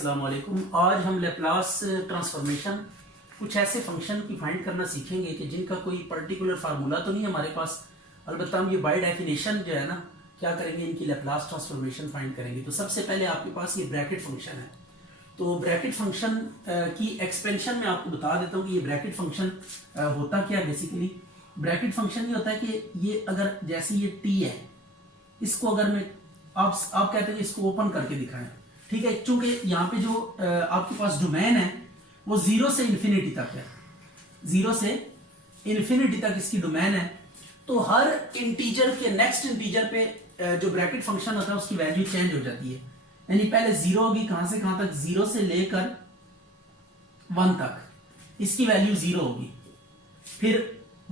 अस्सलाम वालेकुम। आज हम लेप्लास ट्रांसफॉर्मेशन कुछ ऐसे फंक्शन की फाइंड करना सीखेंगे कि जिनका कोई पर्टिकुलर फार्मूला तो नहीं हमारे पास, अलबत्ता हम ये बाय डेफिनेशन जो है ना क्या करेंगे, इनकी लेप्लास ट्रांसफॉर्मेशन फाइंड करेंगे। तो सबसे पहले आपके पास ये ब्रैकेट फंक्शन है। तो ब्रैकेट फंक्शन की एक्सपेंशन में आपको बता देता हूँ कि ये ब्रैकेट फंक्शन होता क्या है। बेसिकली ब्रैकेट फंक्शन ये होता है कि ये अगर जैसे ये टी है, इसको अगर मैं आप कहते हैं इसको ओपन करके दिखाएं, ठीक है, चूंकि यहाँ पे जो आपके पास डोमेन है वो 0 से इन्फिनिटी तक है, 0 से इन्फिनिटी तक इसकी डोमेन है। तो हर इंटीजर के नेक्स्ट इंटीजर पे जो ब्रैकेट फंक्शन होता है उसकी वैल्यू चेंज हो जाती है। यानी पहले 0 होगी, कहां से कहां तक, 0 से लेकर 1 तक इसकी वैल्यू 0 होगी। फिर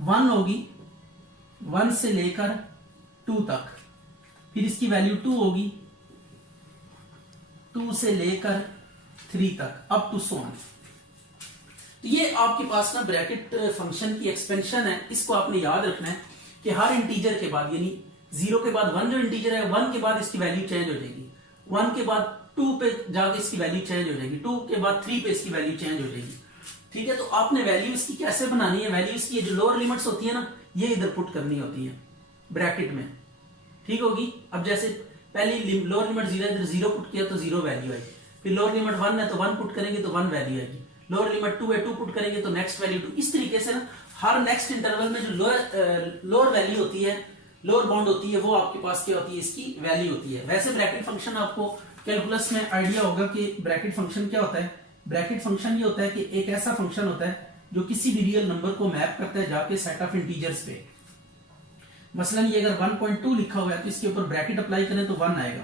1 होगी, 1 से लेकर 2 तक, फिर इसकी वैल्यू 2 होगी, 2 से लेकर 3 तक, अप टू सो ऑन। तो ये आपके पास ना ब्रैकेट फंक्शन की एक्सपेंशन है। इसको आपने याद रखना है कि हर इंटीजर के बाद, यानी 0 के बाद 1 जो इंटीजर है, 1 के बाद इसकी वैल्यू चेंज हो जाएगी, 1 के बाद 2 पे जाके इसकी वैल्यू चेंज हो जाएगी, 2 के बाद 3 पे इसकी वैल्यू चेंज हो जाएगी। ठीक है, तो आपने वैल्यू इसकी कैसे बनानी है, वैल्यू इसकी जो लोअर लिमिट्स होती है ना, ये इधर पुट करनी होती है ब्रैकेट में, ठीक होगी। अब जैसे पहली लोअर लिमिट 0 है, इधर 0 पुट किया तो 0 वैल्यू आएगी। फिर लोअर लिमिट 1 है तो 1 पुट करेंगे तो 1 वैल्यू आएगी। लोअर लिमिट 2 है, 2 पुट करेंगे तो नेक्स्ट वैल्यू 2। इस तरीके से ना हर नेक्स्ट इंटरवल में जो लोअर वैल्यू होती है, लोअर बाउंड होती है, वो आपके पास क्या होती है, इसकी वैल्यू होती है। वैसे ब्रैकेट फंक्शन आपको कैलकुलस में आइडिया होगा कि ब्रैकेट फंक्शन क्या होता है। ब्रैकेट फंक्शन ये होता है कि एक ऐसा फंक्शन होता है जो किसी भी रियल नंबर को मैप करता है जाके सेट ऑफ इंटीजर्स पे। मसलन ये अगर 1.2 लिखा हुआ है तो इसके ऊपर ब्रैकेट अप्लाई करें तो 1 आएगा।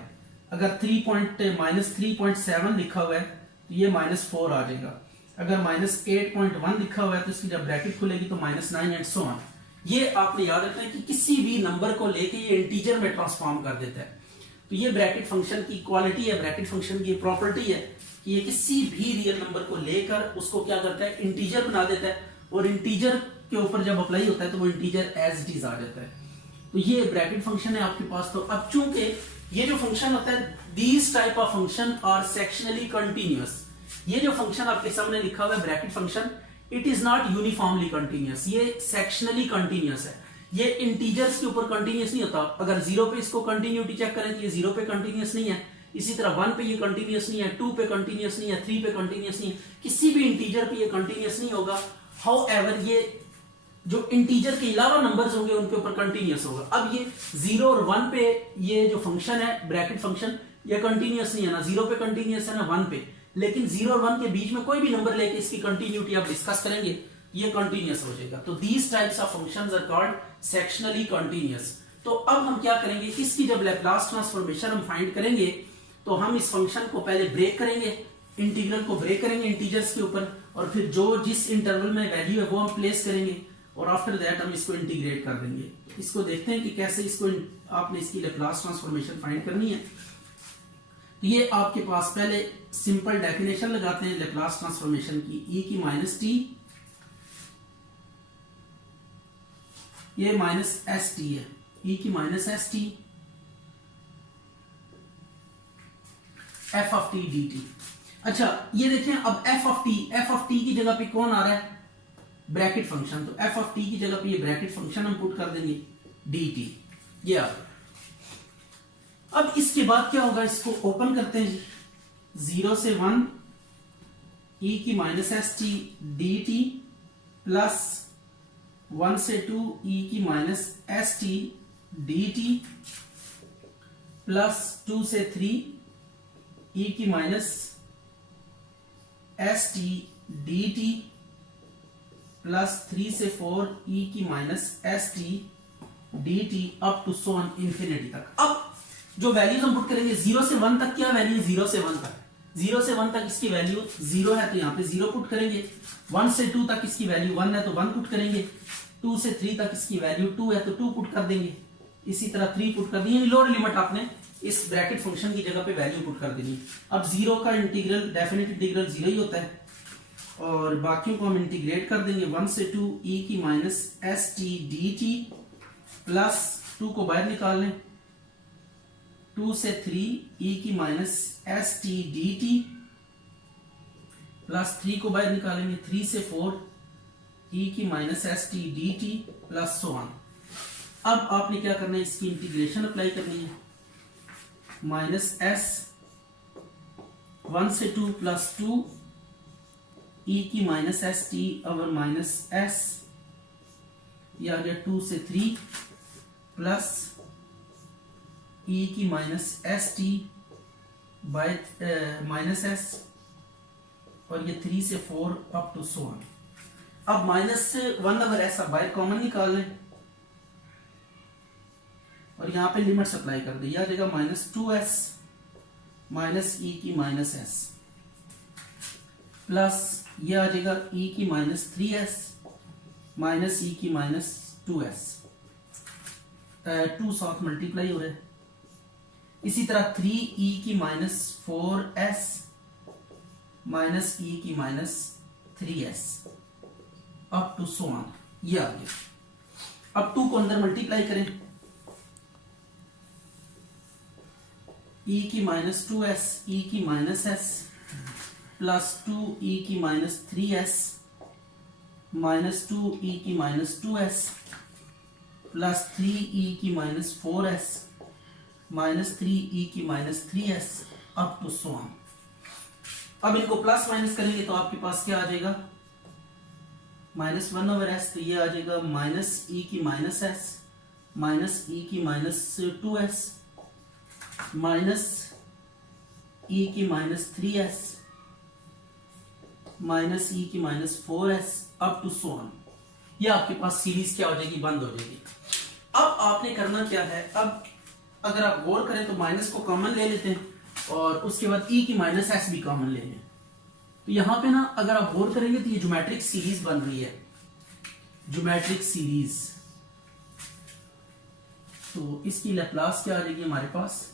अगर -3.7 लिखा हुआ है तो ये -4 आ जाएगा। अगर -8.1 लिखा हुआ है तो इसकी जब ब्रैकेट खुलेगी तो -9 एंड सो ऑन। ये आपने याद रखना है कि किसी भी नंबर को लेके ये इंटीजर में ट्रांसफॉर्म कर देता है। तो ये ब्रैकेट फंक्शन की क्वालिटी है, ब्रैकेट फंक्शन की प्रॉपर्टी है कि ये किसी भी रियल नंबर को लेकर उसको क्या करता है, इंटीजर बना देता है, और इंटीजर के ऊपर जब अप्लाई होता है तो वो इंटीजर एज इट इज आ जाता है। तो ये ब्रैकेट फंक्शन है आपके पास। तो अब चूंकि ये जो फंक्शन होता है, these type of function are sectionally continuous. ये जो फंक्शन आपके सामने लिखा हुआ है bracket function, it is not uniformly continuous, ये सेक्शनली कंटिन्यूअस है। ये इंटीजर्स के ऊपर कंटिन्यूअस नहीं होता। अगर 0 पे इसको कंटिन्यूटी चेक करें तो ये 0 पे कंटिन्यूअस नहीं है। इसी तरह 1 पे ये कंटिन्यूअस नहीं है, 2 पे कंटिन्यूअस नहीं है, 3 पे कंटिन्यूअस नहीं है, किसी भी इंटीजर पे ये कंटिन्यूअस नहीं होगा। हाउएवर ये जो इंटीजर के अलावा नंबर्स होंगे उनके ऊपर कंटिन्यूअस होगा। अब ये 0 और 1 पे ये जो फंक्शन है ब्रैकेट फंक्शन, ये कंटिन्यूअस नहीं है, ना 0 पे कंटिन्यूअस है ना 1 पे। लेकिन 0 और 1 के बीच में कोई भी नंबर लेके इसकी कंटिन्यूटी आप डिस्कस करेंगे, ये कंटिन्यूअस हो जाएगा। तो these types of functions are called sectionally continuous. तो अब हम क्या करेंगे, इसकी जब लैप्लास ट्रांसफॉर्मेशन हम फाइंड करेंगे तो हम इस फंक्शन को पहले ब्रेक करेंगे, इंटीग्रल को ब्रेक करेंगे इंटीजर्स के ऊपर, और फिर जो जिस इंटरवल में वैल्यू है वो हम प्लेस करेंगे, और आफ्टर दैट हम इसको इंटीग्रेट कर देंगे। इसको देखते हैं कि कैसे इसको आपने इसकी लैप्लास ट्रांसफॉर्मेशन फाइंड करनी है। तो ये आपके पास पहले सिंपल डेफिनेशन लगाते हैं लैप्लास ट्रांसफॉर्मेशन की, e की -t, ये -st है, e की -st f of t dt। अच्छा ये देखें, अब f of t की जगह पे कौन आ रहा है, ब्रैकेट फंक्शन। तो f of t की जगह पे ये ब्रैकेट फंक्शन हम पुट कर देंगे dt, ये आ। अब इसके बाद क्या होगा, इसको ओपन करते हैं, 0 से 1 e की -st dt प्लस 1 से 2 e की -st dt प्लस 2 से 3 e की -st dt प्लस 3 से 4 e की -st dt up to so on infinity तक। अब जो वैल्यूज हम पुट करेंगे 0 से 1 तक, क्या वैल्यू, 0 से 1 तक, 0 से 1 तक इसकी वैल्यू 0 है तो यहाँ पे 0 पुट करेंगे। 1 से 2 तक इसकी वैल्यू 1 है तो 1 पुट करेंगे। 2 से 3 तक इसकी वैल्यू 2 है तो 2 पुट कर देंगे। इसी तरह 3 पुट कर देंगे। लोअर लिमिट आपने इस ब्रैकेट फंक्शन की जगह पे वैल्यू पुट कर देनी। अब 0 का इंटीग्रल, डेफिनेट इंटीग्रल 0 ही होता है, और बाकियों को हम इंटीग्रेट कर देंगे। 1 से 2 e की -st dt प्लस 2 को बाहर निकाल लें, 2 से 3 e की -st dt प्लस 3 को बाहर निकालेंगे, 3 से 4 e की minus S T d T plus so on. अब आपने क्या करना है, इसकी इंटीग्रेशन अप्लाई करनी है, माइनस एस 1 से 2 प्लस 2 e की minus S T over minus S, ये आ गया 2 से 3 प्लस e की minus S T bye minus S, और ये 3 से 4 अप टू सो ऑन। अब माइनस 1 ओवर एस अब बाहर कॉमन निकाल लें और यहां पे लिमिट अप्लाई कर दी, आ जाएगा माइनस 2s माइनस e की माइनस एस प्लस ये आ जाएगा e की माइनस 3s माइनस e की माइनस 2s, 2 साथ मल्टीप्लाई हो रहा है। इसी तरह 3e की माइनस 4s माइनस e की minus 3s up to so on, ये आ गया। अब 2 को अंदर मल्टीप्लाई करें, e की माइनस 2s e की माइनस s प्लस 2e की माइनस 3s माइनस 2e की माइनस 2s प्लस 3e की माइनस 4s माइनस 3e की minus 3s up to so on. अब इनको प्लस माइनस करेंगे तो आपके पास क्या आ जाएगा, माइनस 1 ओवर एस, तो ये आ जाएगा माइनस e की माइनस s माइनस e की माइनस 2s माइनस e की माइनस 3s माइनस e की minus 4s up to so on. ये आपके पास सीरीज क्या हो जाएगी, बंद हो जाएगी। अब आपने करना क्या है, अब अगर आप गौर करें तो माइनस को कॉमन ले लेते हैं और उसके बाद e की माइनस s भी कॉमन ले लें। तो यहां पे ना अगर आप गौर करेंगे तो ये ज्योमेट्रिक सीरीज बन रही है, ज्योमेट्रिक सीरीज। तो इसकी लैप्लास क्या आ जाएगी हमारे पास,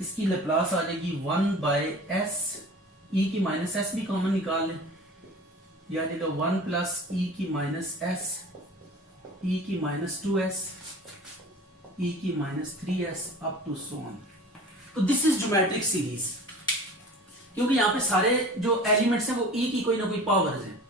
इसकी लैप्लास आ जाएगी 1 बाय s, e की माइनस s भी कॉमन निकाल लें, यह आ जाएगा 1 प्लस e की माइनस s e की माइनस 2s e की minus 3s up to so on. तो दिस इज ज्योमेट्रिक सीरीज, क्योंकि यहां पे सारे जो एलिमेंट्स हैं वो e की कोई ना कोई पावर्स हैं,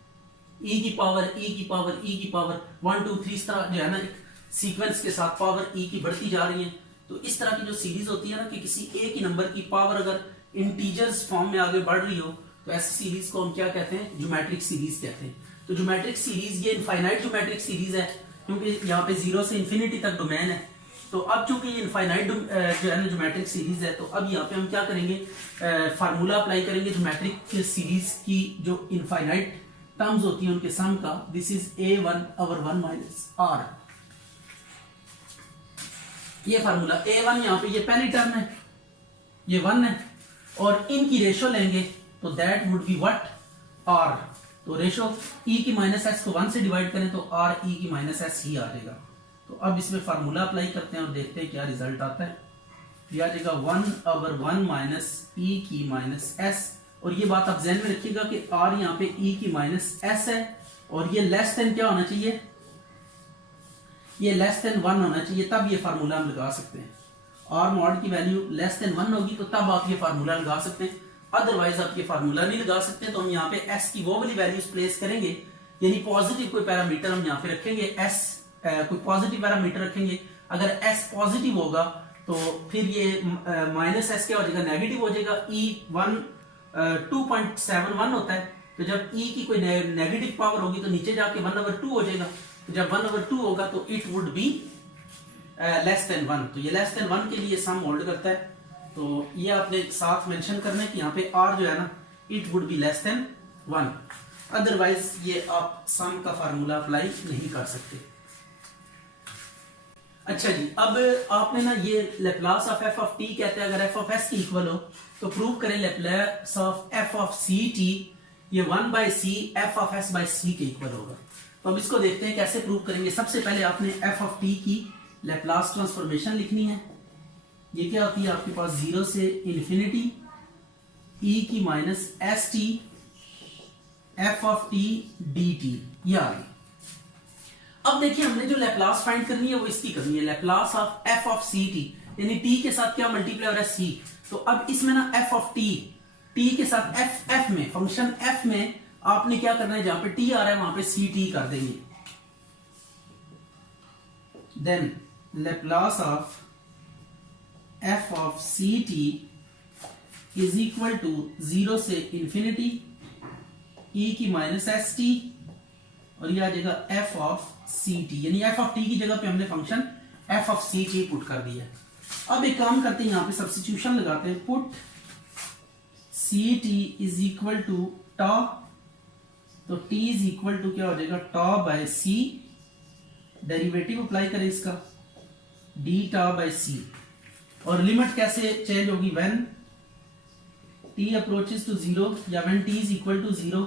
e की पावर e की पावर e की पावर 1 2 3 इस तरह जो है ना एक सीक्वेंस के साथ पावर e की बढ़ती जा रही है। तो इस तरह की जो सीरीज होती है ना कि किसी एक ही नंबर की पावर अगर इंटीजर्स फॉर्म में आगे बढ़ रही हो तो ऐसी सीरीज को हम क्या कहते हैं, ज्योमेट्रिक सीरीज कहते हैं। तो ज्योमेट्रिक सीरीज ये इनफाइनाइट ज्योमेट्रिक सीरीज है, क्योंकि यहाँ पे 0 से इंफिनिटी तक डोमेन है। तो अब चूंकि ये इनफाइनाइट जो है ना ज्योमेट्रिक सीरीज है, तो अब यहाँ पे हम क्या करेंगे, फार्मूला अप्लाई करेंगे ज्योमेट्रिक सीरीज की जो इनफाइनाइट टर्म्स होती हैं उनके सम का। This is a1 over 1 minus r, ये फार्मूला a1 यहाँ पे ये पहली टर्म है, ये 1 है, और इनकी रेशो लेंगे तो that would be what, r। तो रेशो e की माइनस s को 1 से डिवाइड करें तो r e की माइनस s ही आ जाएगा। तो अब इसमें फार्मूला अप्लाई करते हैं और देखते हैं क्या रिजल्ट आता है। ये आ जाएगा 1 ओवर 1 माइनस e की माइनस s, और ये बात आप ध्यान में रखिएगा कि r यहाँ पे e की माइनस s है और ये लेस देन क्या होना चाहिए, ये लेस देन 1 होना चाहिए, तब ये फार्मूला हम लगा सकते हैं। r मॉड की वैल्यू लेस देन 1 होगी तो तब आप ये फार्मूला लगा सकते हैं, अदरवाइज आप ये फार्मूला नहीं लगा सकते। तो हम यहाँ पे s की वो वाली वैल्यूज प्लेस करेंगे, यानी पॉजिटिव कोई पैरामीटर हम यहाँ पे रखेंगे, s कोई पॉजिटिव पैरामीटर रखेंगे। अगर s पॉजिटिव होगा तो फिर ये माइनस s क्या हो जाएगा, नेगेटिव हो जाएगा। e1 2.71 होता है, तो जब e की कोई नेगेटिव पावर होगी तो नीचे जाके 1/2 हो जाएगा। तो जब 1/2 होगा तो it would be less than 1। तो ये लेस देन 1 के लिए सम होल्ड करता है। तो ये आपने साथ मेंशन करना है कि यहाँ पे r जो है ना it would be less than 1, otherwise ये आप सम का फार्मूला अप्लाई नहीं कर सकते। अच्छा जी, अब आपने ना ये Laplace of f of t कहते हैं, अगर f ऑफ s की इक्वल हो तो प्रूव करें Laplace of f of c t, ये 1/c f of s by c के इक्वल होगा। तो अब इसको देखते हैं कैसे प्रूव करेंगे। सबसे पहले आपने f ऑफ t की लैप्लास ट्रांसफॉर्मेशन लिखनी है। ये क्या होती है आपके पास, 0 से इंफिनिटी e की minus S T f of t dt, ये आ गई। अब देखिए हमने जो लैप्लास फाइंड करनी है वो इसकी करनी है, Laplace of f of c t, यानी t के साथ क्या मल्टीप्लाई हो रहा है c। तो अब इसमें ना f ऑफ t टी के साथ एफ में, फंक्शन एफ में आपने क्या करना है, जहां पे टी आ रहा है वहां पे सी टी कर देंगे। Then Laplace of f of c t is equal to 0 से इंफिनिटी ई की माइनस एस टी, और ये आ जाएगा एफ ऑफ सी टी, यानी एफ ऑफ टी की जगह पे हमने function f of c t put कर दिया। अब एक काम करते हैं, यहां पे सब्स्टिट्यूशन लगाते हैं, put c t is equal to tau, तो टी इज इक्वल टू क्या हो जाएगा, tau by c, derivative apply करें इसका, डी टॉ बाय सी, और लिमिट कैसे चेंज होगी, व्हेन t अप्रोचेस टू 0 या when t is equal to 0,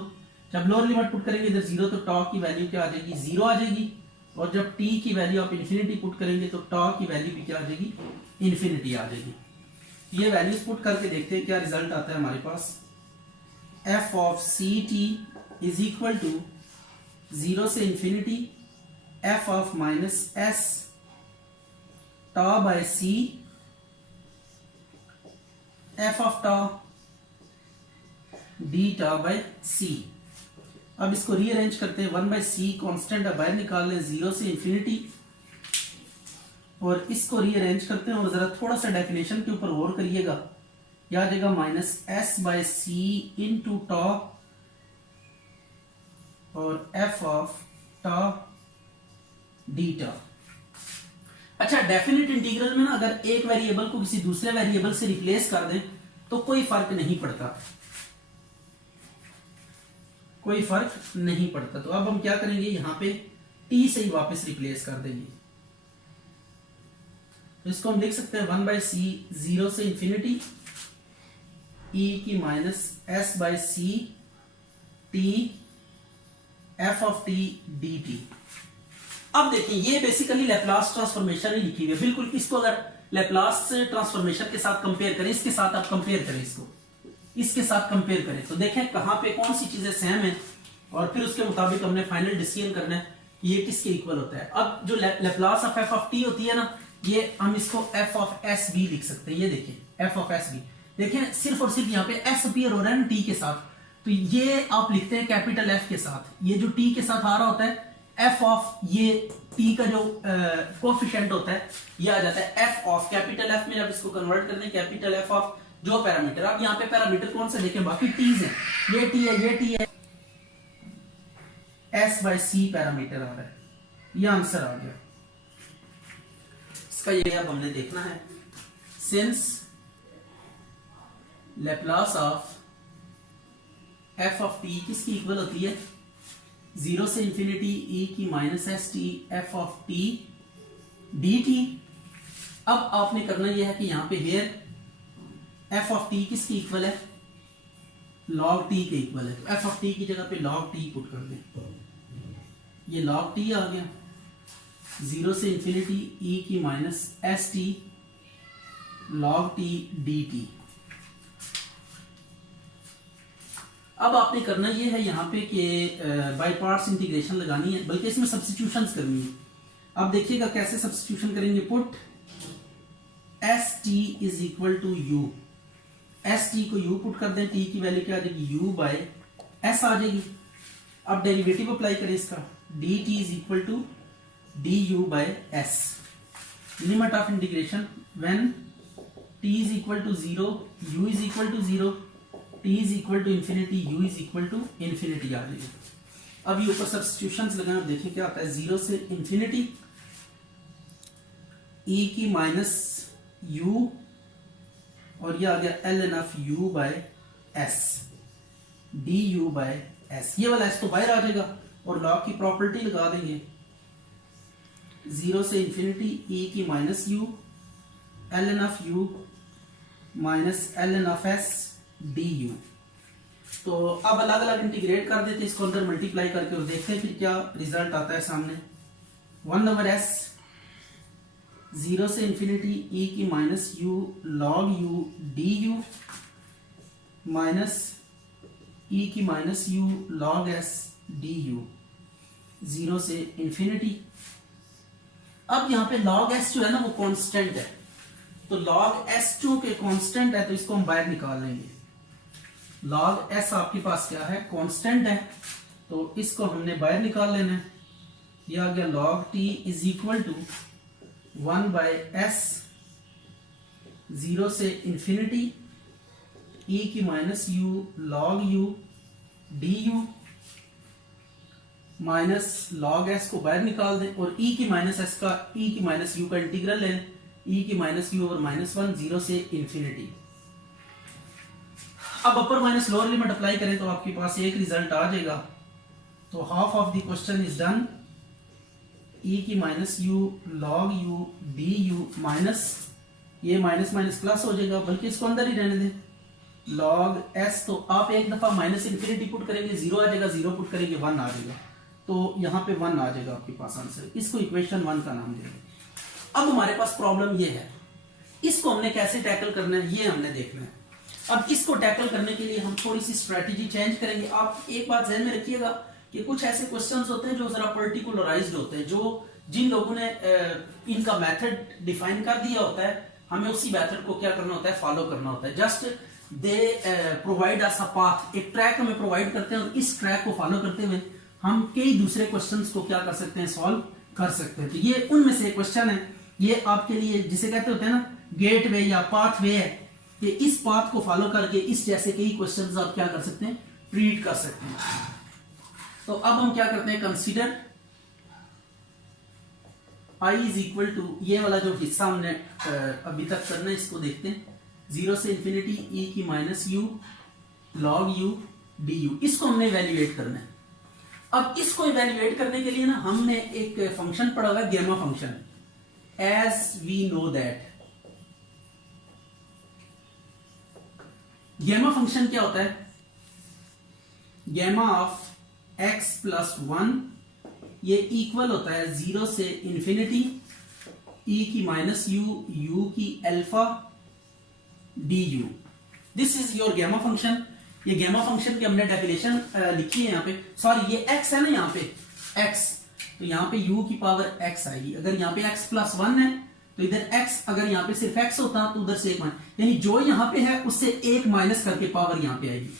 जब लोअर लिमिट पुट करेंगे इधर 0 तो टॉ की वैल्यू क्या आ जाएगी, 0 आ जाएगी, और जब t की वैल्यू आप इन्फिनिटी पुट करेंगे तो टॉ की वैल्यू भी क्या आ जाएगी, इन्फिनिटी आ जाएगी। ये वैल्यूज पुट करके देखते हैं क्या रिजल्ट आता है हमारे पास। f of c t is equal to 0 से infinity f of minus s tau by c, f of tau d tau by c. अब इसको रीअरेंज करते हैं, 1 बाय सी कॉन्स्टेंट बाहर निकाल लें 0 से इंफिनिटी, और इसको रीअरेंज करते हैं, और जरा थोड़ा सा डेफिनेशन के ऊपर गौर करिएगा, याद आ जाएगा minus s by C into टॉ और एफ ऑफ टॉ डी टॉ। अच्छा, डेफिनेट इंटीग्रल में ना अगर एक वेरिएबल को किसी दूसरे वेरिएबल से रिप्लेस कर दें तो कोई फर्क नहीं पड़ता, कोई फर्क नहीं पड़ता। तो अब हम क्या करेंगे, यहां पे t से ही वापस रिप्लेस कर देंगे, तो इसको हम लिख सकते हैं 1 बाय सी 0 से इंफिनिटी e की minus s by c t f of t d t. अब देखिए ये बेसिकली लैप्लास ट्रांसफॉर्मेशन ही लिखी हुई है, बिल्कुल इसको अगर लैप्लास ट्रांसफॉर्मेशन के साथ कंपेयर करें, इसके साथ आप कंपेयर करें, इसके साथ कंपेयर करें तो देखें कहां पे कौन सी चीजें सेम है, और फिर उसके मुताबिक हमने फाइनल डिसीजन करना है ये किसके इक्वल होता है। अब जो Laplace of f of T होती है ना, ये हम इसको एफ ऑफ एस बी लिख सकते हैं। ये देखिए एफ ऑफ एस बी, देखें सिर्फ और सिर्फ यहाँ पे एस अपीयर हो रहा है ना टी के साथ, तो ये आप लिखते हैं कैपिटल एफ के साथ, ये जो टी के साथ आ रहा होता है एफ ऑफ, ये टी का जो कोफिशिएंट होता है ये आ जाता है एफ ऑफ कैपिटल एफ में, जब इसको कन्वर्ट करते हैं कैपिटल एफ ऑफ जो पैरामीटर। अब यहाँ पे पैरामीटर कौन से देखें, बाकी टीज है, ये टी है, ये टी है, एस बाय सी पैरामीटर आ रहा है, ये आंसर आ गया इसका। ये अब हमने देखना है, since Laplace of f of T किसकी इक्वल होती है, 0 से इंफिनिटी ई की minus S T f of t d t. अब आपने करना यह है कि यहां पे हेयर एफ ऑफ टी किसकी इक्वल है, लॉग टी के इक्वल है, तो एफ ऑफ टी की जगह पे लॉग टी पुट कर दें, ये लॉग टी आ गया, 0 से इंफिनिटी ई की minus S T log T d t. अब आपने करना ये है यहाँ पे कि बाय पार्ट्स इंटीग्रेशन लगानी है, बल्कि इसमें सब्स्टिट्यूशंस करनी है। अब देखिएगा कैसे सब्स्टिट्यूशन करेंगे, put s t is equal to u, s t को यू पुट कर दें, टी की वैल्यू क्या आ जाएगी, यू बाय एस आ जाएगी। अब डेरिवेटिव अप्लाई करें इसका, d t is equal to d u by s, limit of integration when t is equal to 0 u is equal to 0 t is equal to infinity u is equal to infinity आ जाएगी। अब ये ऊपर substitutions लगाएं, देखिए क्या आता है, 0 से इंफिनिटी e की माइनस u, और ये आ गया ln of u by s du by s, ये वाला s तो बाहर आ जाएगा, और लॉग की प्रॉपर्टी लगा देंगे, 0 से इंफिनिटी e की minus u ln of u minus ln of s du। तो अब अलग अलग इंटीग्रेट कर देते हैं इसको अंदर मल्टीप्लाई करके, और देखते हैं फिर क्या रिजल्ट आता है सामने। 1 ओवर s 0 से इंफिनिटी e की minus u log u du minus e की minus u log s du, 0 से इंफिनिटी। अब यहाँ पे log s जो है ना वो कांस्टेंट है, तो log s2 के कांस्टेंट है तो इसको हम बाहर निकाल लेंगे, लॉग एस आपके पास क्या है, कांस्टेंट है, तो इसको हमने बाहर निकाल लेना है। यह आ गया log t is equal to 1/s 0 से इंफिनिटी e की minus u log u d u minus log s को बाहर निकाल दें और e की माइनस एस का e की माइनस यू का इंटीग्रल लें, e की माइनस यू ओवर -1 0 से इंफिनिटी। अब upper minus lower limit apply करें तो आपके पास एक रिजल्ट आ जाएगा। तो half of the question is done, e की minus u log u d u minus ये माइनस माइनस प्लस हो जाएगा, बल्कि इसको अंदर ही रहने दें, लॉग एस। तो आप एक दफा माइनस इंफिनिटी पुट करेंगे 0 आ जाएगा, 0 पुट करेंगे 1 आ जाएगा, तो यहाँ पे 1 आ जाएगा आपके पास आंसर। इसको इक्वेशन 1 का नाम देंगे। अब हमारे पास प्रॉब्लम ये है, इसको हमने कैसे टैकल करना है ये हमने देखना है। अब इसको टैकल करने के लिए हम थोड़ी सी स्ट्रेटेजी चेंज करेंगे। आप एक बात ध्यान में रखिएगा कि कुछ ऐसे क्वेश्चंस होते हैं जो जरा पर्टिकुलराइज्ड होते हैं, जो जिन लोगों ने इनका मेथड डिफाइन कर दिया होता है, हमें उसी मेथड को क्या करना होता है, फॉलो करना होता है। Just they provide us a path, एक ट्रैक हमें प्रोवाइड करते हैं और इस ट्रैक को फॉलो करते हुए हम कई दूसरे क्वेश्चंस को क्या कर सकते हैं, सॉल्व कर सकते हैं। तो ये उनमें से एक क्वेश्चन है, ये आपके लिए जिसे कहते होते हैं ना गेट वे या पाथ वे है, कि इस पाथ को फॉलो करके इस जैसे कई क्वेश्चंस आप क्या कर सकते हैं, ट्रीट कर सकते हैं। तो अब हम क्या करते हैं, consider i is equal to, ये वाला जो हिस्सा हमने अभी तक करना है इसको देखते हैं, 0 से इंफिनिटी e की minus u log u d you, इसको हमने इवेल्युएट करना है। अब इसको इवेल्युएट करने के लिए ना हमने एक फंक्शन पढ़ा हुआ है, gamma function, as we know that. Gamma function क्या होता है, गैमा ऑफ x प्लस 1 ये इक्वल होता है 0 से इंफिनिटी e की माइनस यू यू की alpha d u. This is your gamma function. ये गैमा फंक्शन की हमने डेफिनेशन लिखी है यहाँ पे, सॉरी ये x है ना यहाँ पे x, तो यहाँ पे u की पावर x आएगी। अगर यहाँ पे x प्लस 1 है तो इधर x, अगर यहाँ पे सिर्फ x होता तो उधर से 1 माइनस, यानी जो यहाँ पे है उससे 1 माइनस करके पावर यहाँ पे आएगी।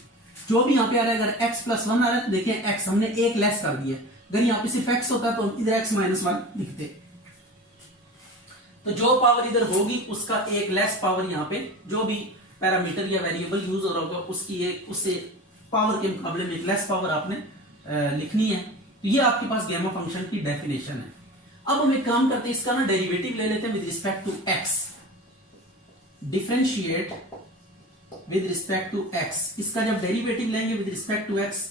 जो भी यहाँ पे आ रहा है, अगर x प्लस 1 आ रहा है तो देखिए x हमने 1 लेस कर दिया, अगर यहाँ पे सिर्फ x होता तो इधर x माइनस 1 लिखते। तो जो पावर इधर होगी उसका 1 लेस पावर यहाँ पे जो भी पैरामीटर या वेरिएबल यूज हो रहा होगा उसकी एक, उससे पावर के मुकाबले में एक लेस पावर आपने लिखनी है। तो ये आपके पास गैमा फंक्शन की डेफिनेशन है। अब हम एक काम करते हैं, इसका ना डेरिवेटिव ले लेते हैं with respect to x, differentiate with respect to x। इसका जब डेरिवेटिव लेंगे विद रिस्पेक्ट टू x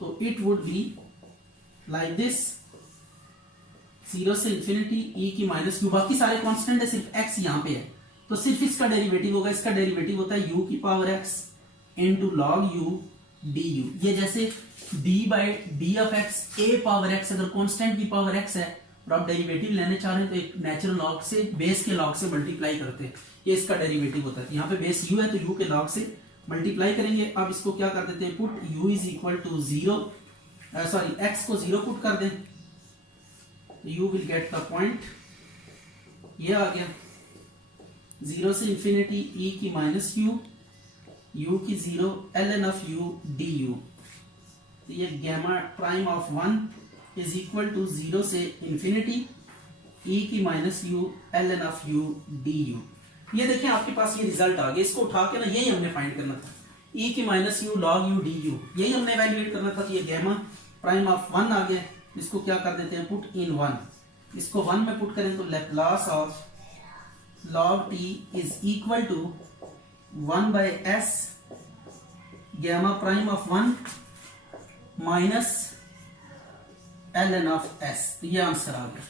तो it would be like this, 0 से इंफिनिटी e की माइनस यू, बाकी सारे कांस्टेंट है, सिर्फ x यहाँ पे है तो सिर्फ इसका डेरिवेटिव होगा। इसका डेरिवेटिव होता है u की power x into log u du। ये जैसे d by D of x, a power x, अगर कांस्टेंट की पावर x है और आप डेरिवेटिव लेने चाह रहे हैं तो एक नेचुरल लॉग से, बेस के लॉग से मल्टीप्लाई करते हैं, ये इसका डेरिवेटिव होता है। यहाँ पे बेस u है तो u के लॉग से मल्टीप्लाई करेंगे। अब इसको क्या कर देते हैं, put u is equal to 0, sorry x को 0 पुट कर दें, you will get the point, ये आ गया 0 से इंफिनिटी e की माइनस यू u की 0 ln ऑफ u du। तो ये gamma prime of 1 is equal to 0 से इंफिनिटी e की minus u ln of u du। ये देखें आपके पास ये रिजल्ट आ गया, इसको उठा के ना यही हमने फाइंड करना था, e की minus you log u du, यही हमने एवेल्युएट करना था। तो ये गैमा प्राइम ऑफ 1 आ गया, इसको क्या कर देते हैं, पुट इन 1, इसको 1 में पुट करें तो Laplace of log t is equal to 1/s gamma prime of 1 minus ln of s। तो ये आंसर आ गया।